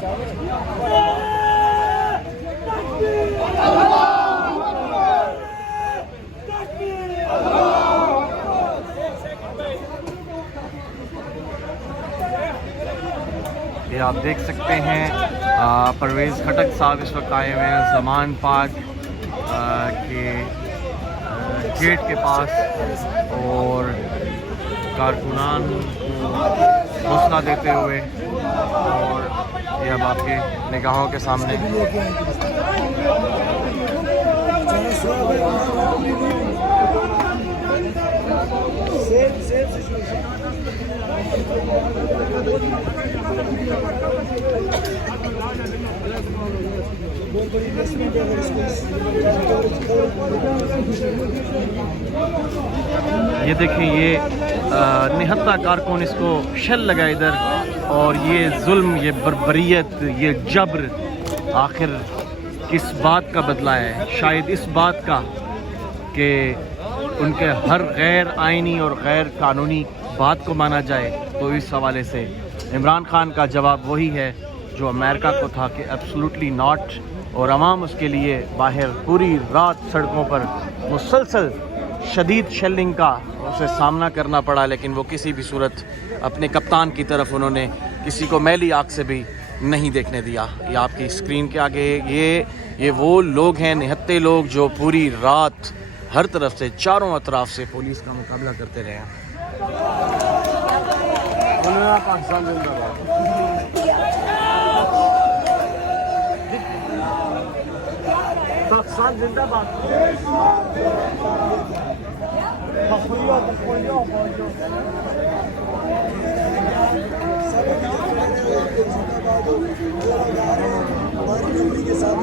ये आप देख सकते हैं परवेज़ खटक साहब इस वक्त आए हुए हैं ज़मान पार्क के गेट के पास और कारकुनान को हौसला देते हुए, और ये अब आपके निगाहों के सामने ये देखें, ये निहत्ता कारकुन इसको शल लगा इधर, और ये जुल्म, ये बर्बरियत, ये जबर आखिर किस बात का बदला है? शायद इस बात का कि उनके हर गैर आइनी और गैर कानूनी बात को माना जाए। तो इस हवाले से इमरान खान का जवाब वही है जो अमेरिका को था कि एब्सोल्युटली नॉट, और अवाम उसके लिए बाहर पूरी रात सड़कों पर मुसलसल शदीद शेलिंग का उसे सामना करना पड़ा, लेकिन वो किसी भी सूरत अपने कप्तान की तरफ उन्होंने किसी को मैली आँख से भी नहीं देखने दिया। ये आपकी स्क्रीन के आगे ये वो लोग हैं, निहत्ते लोग, जो पूरी रात हर तरफ से, चारों अतराफ से पुलिस का मुकाबला करते रहे हैं। पाकिस्तान जिंदाबाद। पाकिस्तान जिंदाबाद। के साथ